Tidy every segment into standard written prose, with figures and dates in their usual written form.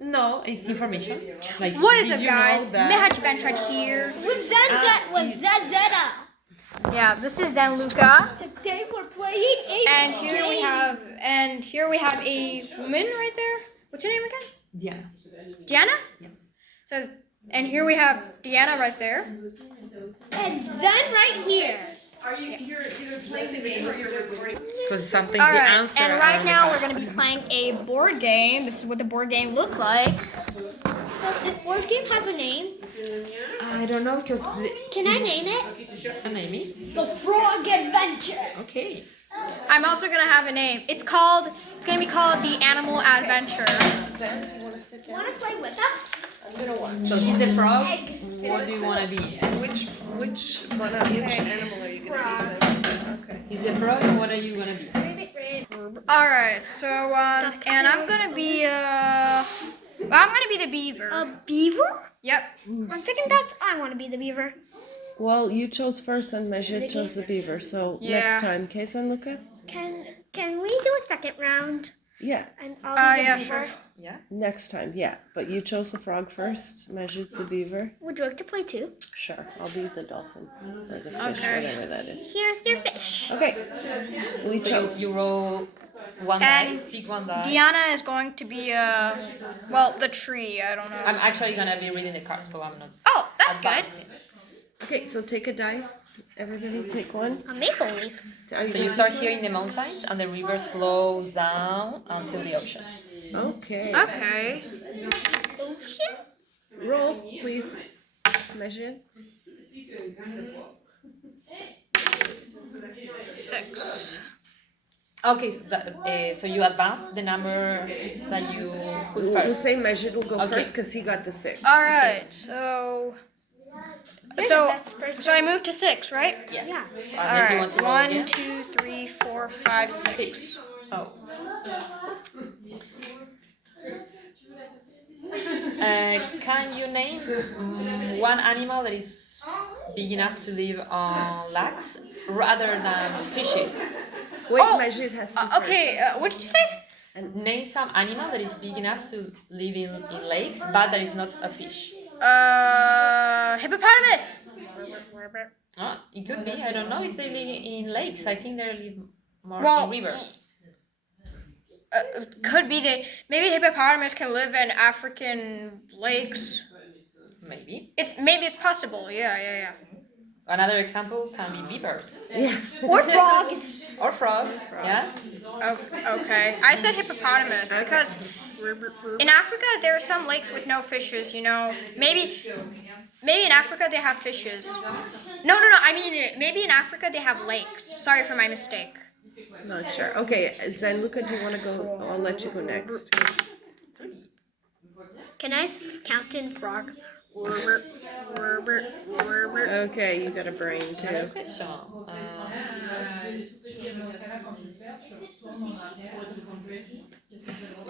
No, it's information. Like, What is did up, you know guys? that- Mehaj Bench right here. With Zeta. Yeah, this is Luca. Today we're playing a And here we game. have a woman right there. What's your name again? Diana. Diana? Yeah. So, and here we have Diana right there. And then right here. You're playing the game or you're recording? Because something's All the right, answer. and right now we're going to be playing a board game. This is what the board game looks like. This board game has a name. I don't know because. Can I name it? Name it. The Frog Adventure. Okay. I'm also going to have a name. It's going to be called The Animal Adventure. Want to play with us? So he's the frog. What do you want to be? Which animal are you gonna be? Okay. He's the frog. And what are you gonna be? All right, so and I'm going to be the beaver. A beaver? Yep. I'm thinking that I want to be the beaver. Well, you chose first and Majid chose the beaver, so Yeah. next time. Okay, Sanluca? Can we do a second round? Yeah, And I'll be the Yeah, beaver. sure. Yes. next time, yeah. But you chose the frog first, Majid's the beaver. Would you like to play too? Sure, I'll be the dolphin, or the fish, Okay. whatever that is. Here's your fish. Okay, we So chose. you roll one And dice, pick one dice. Diana is going to be the tree. I don't know. I'm actually gonna be reading the card, so I'm not. Oh, that's good. advancing. Okay, so take a die. Everybody take one. A maple leaf. Are So you start here in the mountains, and the rivers flow down until the ocean. Okay. Okay. Roll, please. Majid. 6. Okay, so you advance the number that you who's We'll first. say Majid will go Okay. first because he got the 6. All right. So I moved to 6, right? Yes. Yeah. All Unless you right. want to roll 1, again. 2, 3, 4, 5, 6. 6. So. Can you name one animal that is big enough to live on lakes rather than fishes? Wait, Oh, Majid has to Okay. What did you say? Name some animal that is big enough to live in lakes, but that is not a fish. Hippopotamus. It could be. I don't know if they live in lakes. I think they live more Well, in rivers. Could be maybe hippopotamus can live in African lakes. Maybe. Maybe it's possible. Yeah. Another example can be beavers Yeah. Or frogs. or frogs. Yes. Okay. I said hippopotamus because in Africa there are some lakes with no fishes. You know, maybe in Africa they have fishes. No. I mean, maybe in Africa they have lakes. Sorry for my mistake. Not sure. Okay, Zanluca, do you want to go? I'll let you go next. Can I count in frog? Okay, you got a brain too. Question.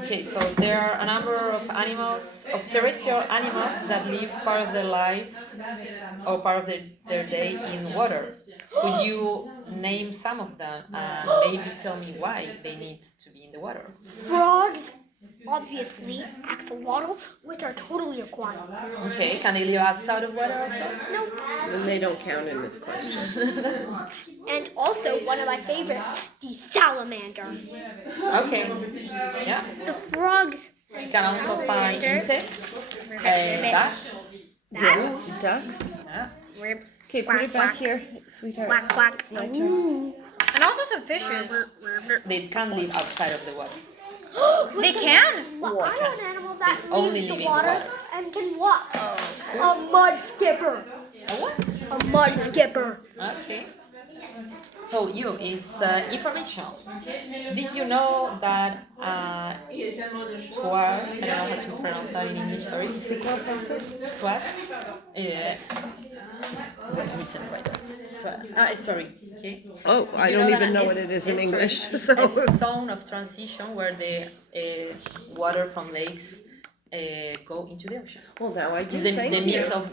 Okay, so there are a number of animals, of terrestrial animals that live part of their lives or part of their day in water. Could you name some of them and maybe tell me why they need to be in the water? Frogs, obviously. Axolotls, which are totally aquatic. Okay, can they live outside of water also? Nope. Then they don't count in this question. And also, one of my favorites, the salamander. Okay, yeah. The frogs. You can also find insects, ducks. Bats. Ducks. Yeah. Okay, put it back here, sweetheart. Quack, quack. It's my turn. And also some fishes. They can live outside of the water. They can. Well, I know an animal that only lives live the in the water water. and can walk. A mud skipper. A what? A mud skipper. Okay. So it's information. Did you know that estuary, I don't know how to pronounce that in English, sorry. Estuary. It's written right there. Estuary. Okay. Oh, I You don't know even that know what it is in estuary English. is So a zone of transition where the water from lakes go into the ocean. well, now I do. It's the Thank mix you. of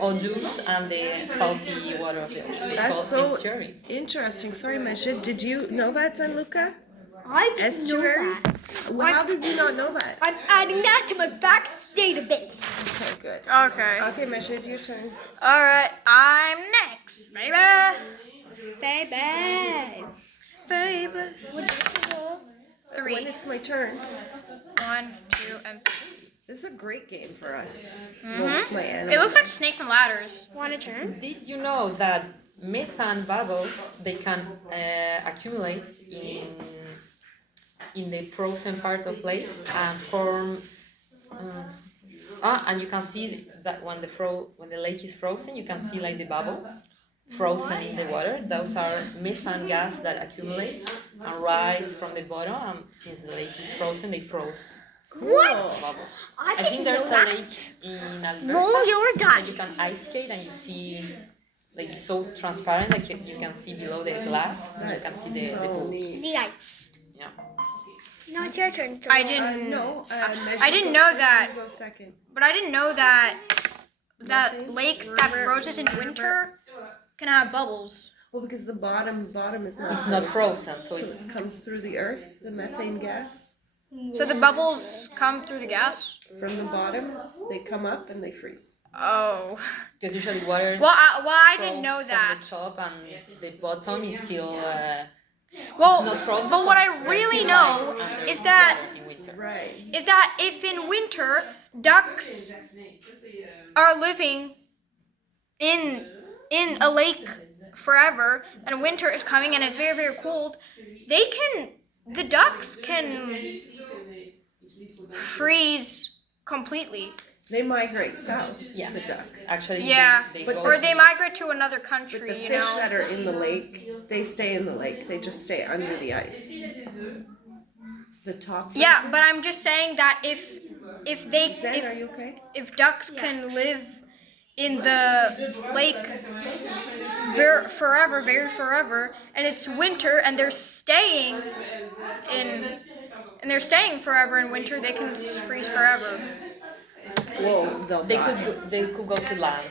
odors and the salty water of the ocean. It's That's called so estuary. interesting. Sorry, Majid. Did you know that, Zanluca? I didn't Estuary? know that. Well, how did we not know that? I'm adding that to my facts database. Okay, good. Okay. Okay, Misha, it's your turn. All right. I'm next, baby. Baby. Baby. When 3. it's my turn. 1, 2, and 3. This is a great game for us. Mhm. My animal. It looks like snakes and ladders. Want a turn? Did you know that methane bubbles they can accumulate in the frozen parts of lakes and form and you can see that when the lake is frozen you can see like the bubbles frozen in the water. Those are methane gas that accumulate and rise from the bottom, and since the lake is frozen they froze. What? Bubbles. I I think didn't know there's a that. lake in Roll Alberta your that you dice. can ice skate and you see like it's so transparent like you can see below the glass and you can see the so bubbles. neat. The ice. Yeah. Now it's your turn. To I roll. didn't. No, I didn't know that. Go second. But I didn't know that Nothing? lakes that frozen in winter can have bubbles. Well, because the bottom is not. It's not frozen, so So it's it comes through the earth, the methane gas. So the bubbles come through the gas. From the bottom, they come up and they freeze. Oh. because usually water is Well, I didn't froze know from that. the top and the bottom is still Well, not frozen. but so what I there's really still know life under is the that water in winter. Right. if in winter ducks are living in a lake forever and winter is coming and it's very very cold, the ducks can freeze completely. They migrate south. Yes. The ducks. Actually, Yeah, they But go or they migrate to another But country, the you fish know. that are in the lake, they stay in the lake. They just stay under the ice. The top. Yeah, freezes. but I'm just saying that Zen, are you okay? if ducks can live in the lake forever, very forever, and it's winter and they're staying forever in winter, they can freeze forever. Well, they'll They die. they could go to land.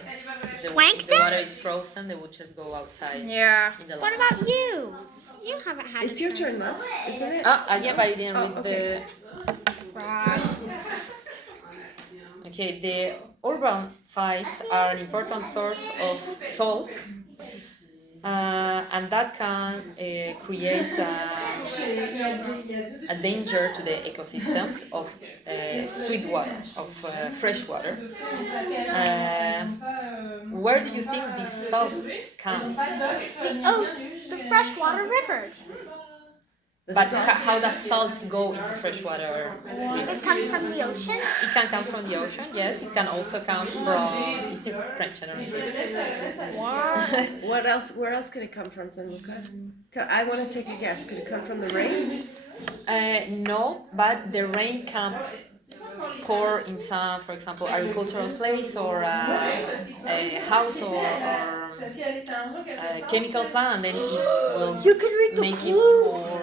If the Plankton? water is frozen, they would just go outside Yeah. in the What land. about you? You haven't had It's a your turn, love, isn't it? Yeah, but I didn't Oh, read okay. Okay, the urban sites are an important source of salt, and that can create a danger to the ecosystems of sweet water, of fresh water. Where do you think this salt can? The freshwater rivers. The But salt- how does salt go into freshwater rivers? It comes from the ocean. It can come from the ocean, yes. It can also come from. It's in French, I don't know. What else? Where else could it come from, Zanluca? I want to take a guess. Could it come from the rain? No, but the rain can pour in some, for example, agricultural place or a house or a chemical plant, and then it will You can read the make it clue. pour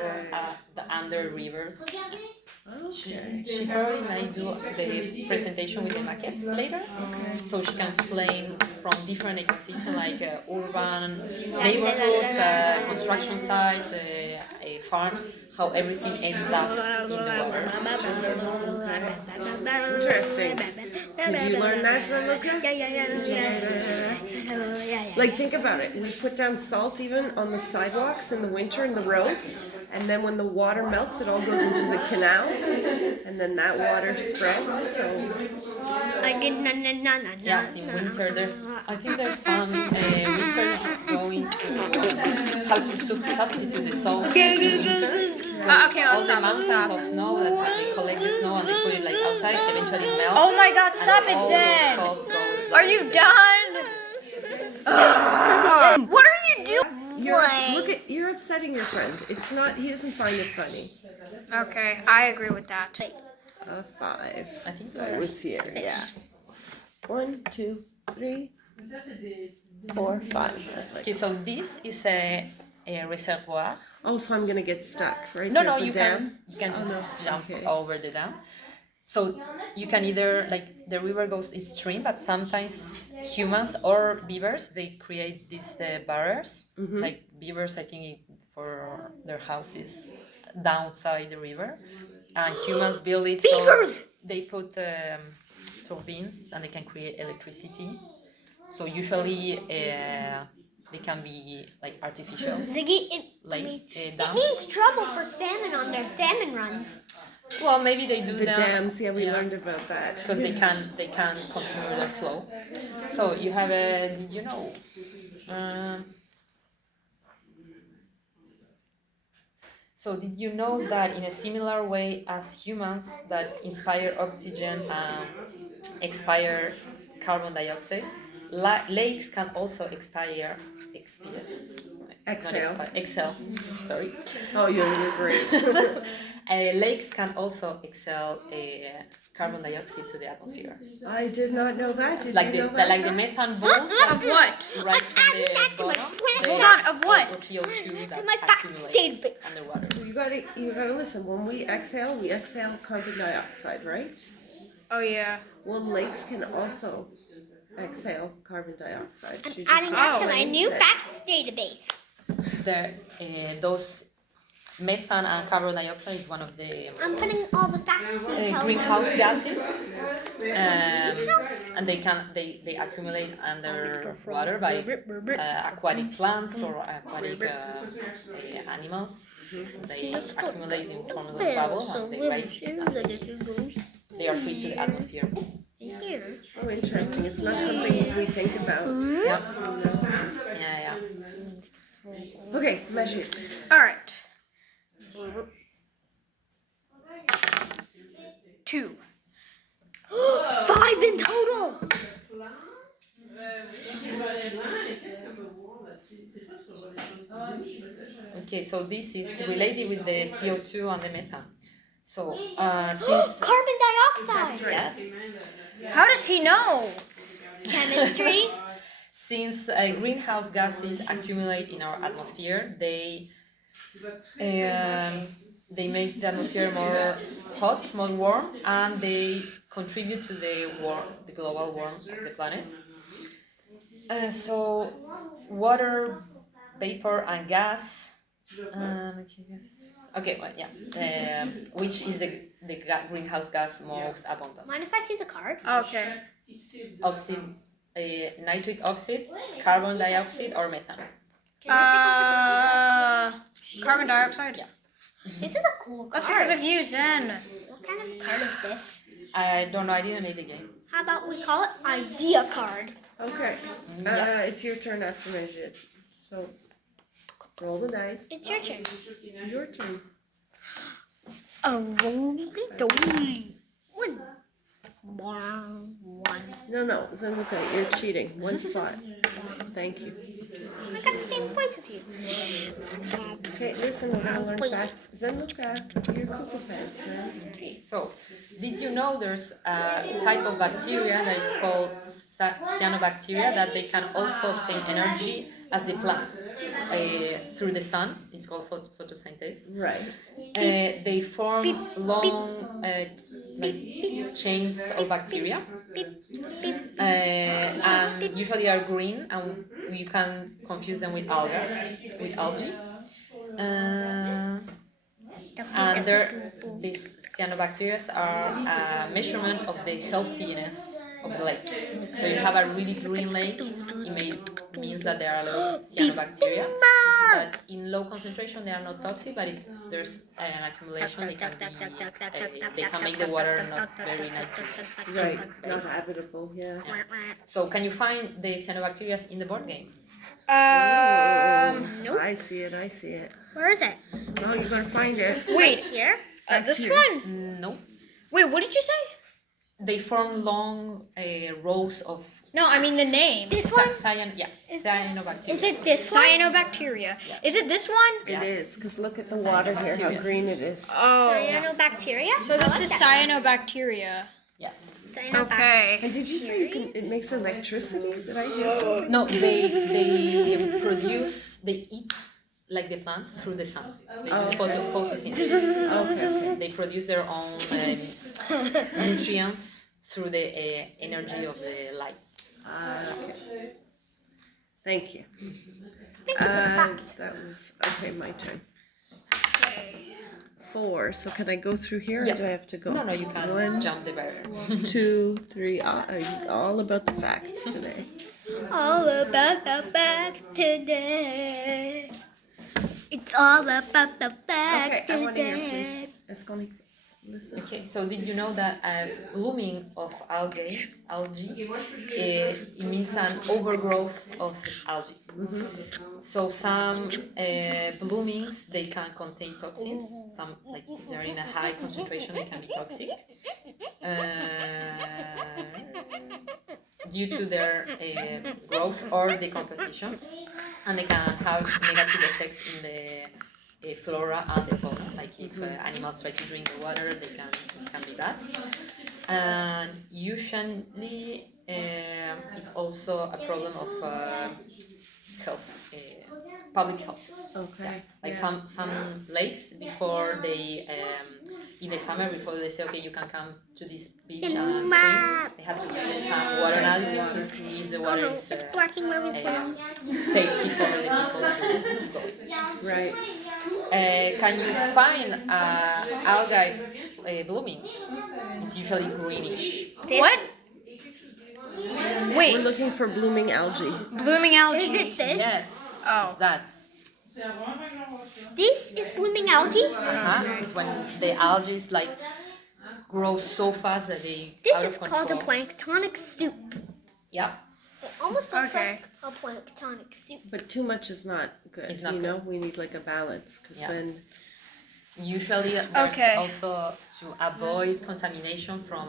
the under rivers. Okay. She probably might do the presentation with the maquette later, so she can explain from different ecosystems like urban neighborhoods, construction sites, farms, how everything ends up in the water. Interesting. Did you learn that, Zanluca? Yeah. Like, think about it. We put down salt even on the sidewalks in the winter in the roads, and then when the water melts, it all goes into the canal, and then that water spreads. So, Yes, in winter I think there's some research going to how to substitute the salt in winter. Okay, All let's the stop. mountains of snow that when they collect the snow and they put it like outside, eventually it melts. Oh my God! Stop and it, all the Zen. salt goes Are you done? What are you doing? you're upsetting your friend. It's not. He doesn't find it funny. Okay, I agree with that. A 5. I think I was here. Yeah. 1, 2, 3, 4, 5. Okay, so this is a reservoir. Oh, so I'm gonna get stuck, right? No, There's a you dam. can just no. jump Okay. over the dam. So you can either like the river goes in stream, but sometimes humans or beavers they create these barriers. Like beavers, I think for their houses downside the river, and humans build it so Beavers! they put turbines and they can create electricity. So usually they can be like artificial, Ziggy, like it dams. means trouble for salmon on their salmon runs. Well, maybe they do The them dams, yeah, we learned about that. because they can continue their flow. So you have a, did you know? So did you know that in a similar way as humans that inspire oxygen and expire carbon dioxide, lakes can also expire, Exhale. exhale. Sorry. Oh, you're great. Lakes can also exhale carbon dioxide to the atmosphere. I did not know that. Did Like you the know that? like the methane balls Of what? rise from the bottom. Hold on, of what? Also CO2 that my facts accumulates database. underwater. You gotta listen. When we exhale carbon dioxide, right? Oh yeah. Well, lakes can also exhale carbon dioxide. I'm She just adding that to my explained new that. facts database. Those methane and carbon dioxide is one of the I'm putting all the facts in greenhouse gases, and they accumulate under water by aquatic plants or aquatic animals. They accumulate in form of a bubble and they rise. They are free to the atmosphere. Oh, interesting. It's not something we think about. Yeah, yeah. Okay, Majid. All right. 2. 5 in total. Okay, so this is related with the CO2 and the methane. So since Carbon dioxide. yes, How does he know? Chemistry. since greenhouse gases accumulate in our atmosphere, they make the atmosphere more hot, more warm, and they contribute to the global warmth of the planet. So water, vapor, and gas. Okay, well, yeah. Which is the greenhouse gas most abundant? Mind if I see the card? Okay. Nitric oxide, carbon dioxide, or methane. Carbon dioxide. Yeah. This is a cool card. That's because of you, Zen. What kind of card is this? I don't know. I didn't make the game. How about we call it idea card? Okay. It's your turn after Majid. So roll the dice. It's your turn. It's your turn. A roly-doly. One. No, Zanluka, you're cheating. One spot. Thank you. I got the same points as you. Okay, listen, we're gonna learn facts. Zanluka, your cuckoo pants, man. Okay, so did you know there's a type of bacteria that is called cyanobacteria that they can also obtain energy as the plants through the sun? It's called photosynthesis. Right. They form long chains of bacteria, and usually are green, and you can confuse them with algae. And these cyanobacteria are a measurement of the healthiness of the lake. So you have a really green lake, it means that there are a lot of cyanobacteria. But in low concentration, they are not toxic. But if there's an accumulation, they can make the water not very nice to drink. Right. Not habitable, yeah. So can you find the cyanobacteria in the board game? Nope. I see it. Where is it? Oh, you're gonna find it. Wait. Here? This one? No. Wait, what did you say? They form long rows of No, I mean the name. This one? cyanobacteria. Is it this one? Cyanobacteria. Is it this one? It is, because look at the water here, how green it is. Oh. Cyanobacteria? So this is cyanobacteria. Yes. Okay. And did you say it makes electricity? Did I hear something? No, they eat like the plants through the sun. They do photosynthesis. Okay. They produce their own nutrients through the energy of the light. Okay. Thank you. Thank you for the fact. That was, okay, my turn. 4. So can I go through here, or Yeah. do I have to go? No, you can 1, jump the barrier. 2, 3. All about the facts today. All about the facts today. It's all about the facts Okay, I want to hear, today. please. Esconic, listen. Okay, so did you know that blooming of algae, it means an overgrowth of algae. So some bloomings, they can contain toxins. Some, like if they're in a high concentration, they can be toxic. Due to their growth or decomposition, and they can have negative effects in the flora and the fauna. Like if animals try to drink the water, it can be bad. And usually, it's also a problem of health, public health. Okay. Like some lakes, before they in the summer, before they say okay, you can come to this beach and swim, they have to do some water analysis to see if the water is Blocking where we swim. safety for the people to go in. Right. Can you find algae blooming? It's usually greenish. What? We're Wait, looking for blooming algae. blooming algae. Is it this? Yes, Oh. that's. This is blooming algae? It's when the algae like grow so fast that they This out is of called a control. planktonic soup. Yeah, It almost looks Okay. like a planktonic soup. But too much is not good. It's not you know, good. we need like a balance, because Yeah. then usually there's Okay. also to avoid contamination from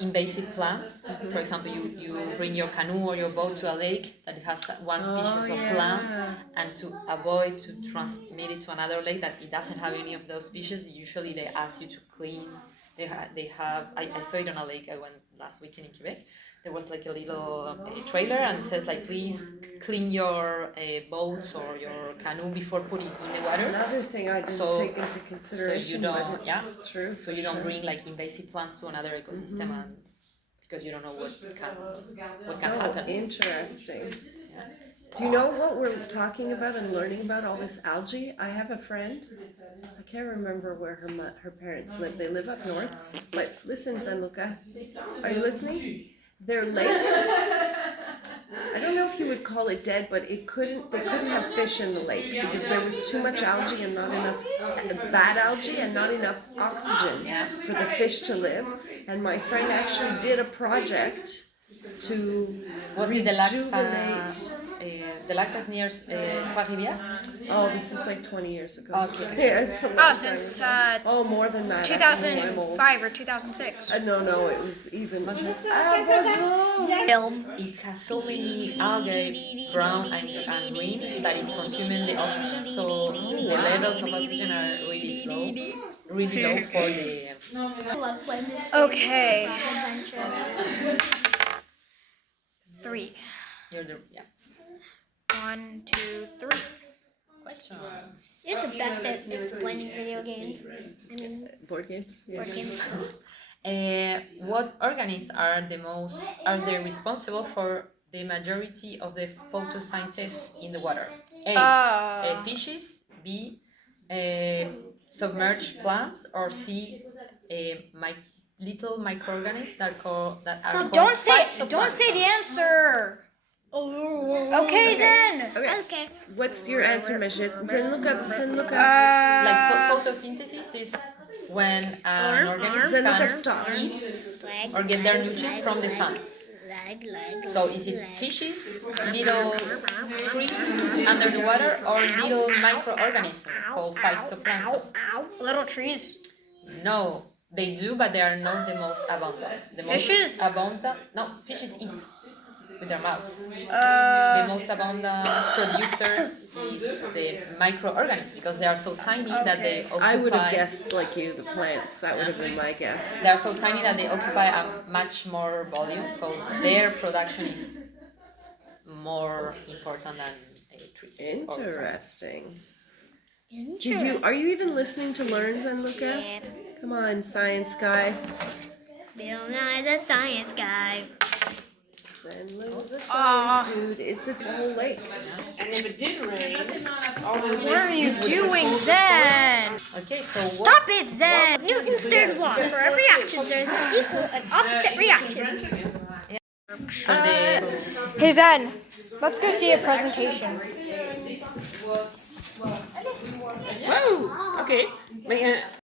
invasive plants. For example, you bring your canoe or your boat to a lake that has one species of plant, and to avoid to transmit it to another lake that it doesn't have any of those species, usually they ask you to clean. They have. I saw it on a lake. I went last weekend in Quebec. There was like a little trailer and said like, please clean your boats or your canoe before putting in the water. another thing I didn't So- take into consideration. don't- but it's yeah. true. So you don't bring like invasive plants to another ecosystem, and because you don't know what can So happen. interesting. Do you know what we're talking about and learning about all this algae? I have a friend. I can't remember where her parents live. They live up north. But listen, Gianluca, are you listening? Their lake. I don't know if you would call it dead, but they couldn't have fish in the lake because there was too much algae and not enough bad algae and not enough oxygen for the fish to live. And my friend actually did a project to Was it rejuvenate. the Lactas near Trois-Rivières? Oh, this is like 20 years ago. Okay. Yeah, it's a long Oh, time since ago. Oh, more than that. I'm old. 2005 or 2006. No, it was even. Film. It has so many algae, brown and green, that it's consuming the oxygen, so the levels of oxygen are really low for the. Okay. 3. Yeah. 1, 2, 3. Question. You're the best at explaining video games. I mean, Board games? Yeah. board games. What organisms are they responsible for the majority of the photosynthesis in the water? A. Fishes. B. Submerged plants. Or C. Little microorganisms that are called Don't say phytoplankton. the answer. Okay then. Okay. What's your answer, Majid? Then look up. Like photosynthesis is when an organism Then look can at stop. eat or get their nutrients from the sun. Lag. So is it fishes, little trees under the water, or little microorganisms called phytoplankton? Little trees. No, they do, but they are not the most abundant. The Fishes? most abundant, no, fishes eat with their mouth. The most abundant producers is the microorganisms, because they are so tiny that they occupy. I would have guessed like you, the plants. That would have been my guess. They are so tiny that they occupy a much more volume, so their production is more important than trees. or plants. Interesting. Are you even listening to Learn, Gianluca? Yeah. Come on, science guy. Bill Nye the Science Guy. and the Aw. signs, dude. It's a whole lake. And if it did rain, all those What are you would just doing, hold Zen? Okay, so Stop it, Zen! Newton's third law. For every action, there's an equal and opposite reaction. Hey, Zen. Let's go see a presentation. Whoa! Okay.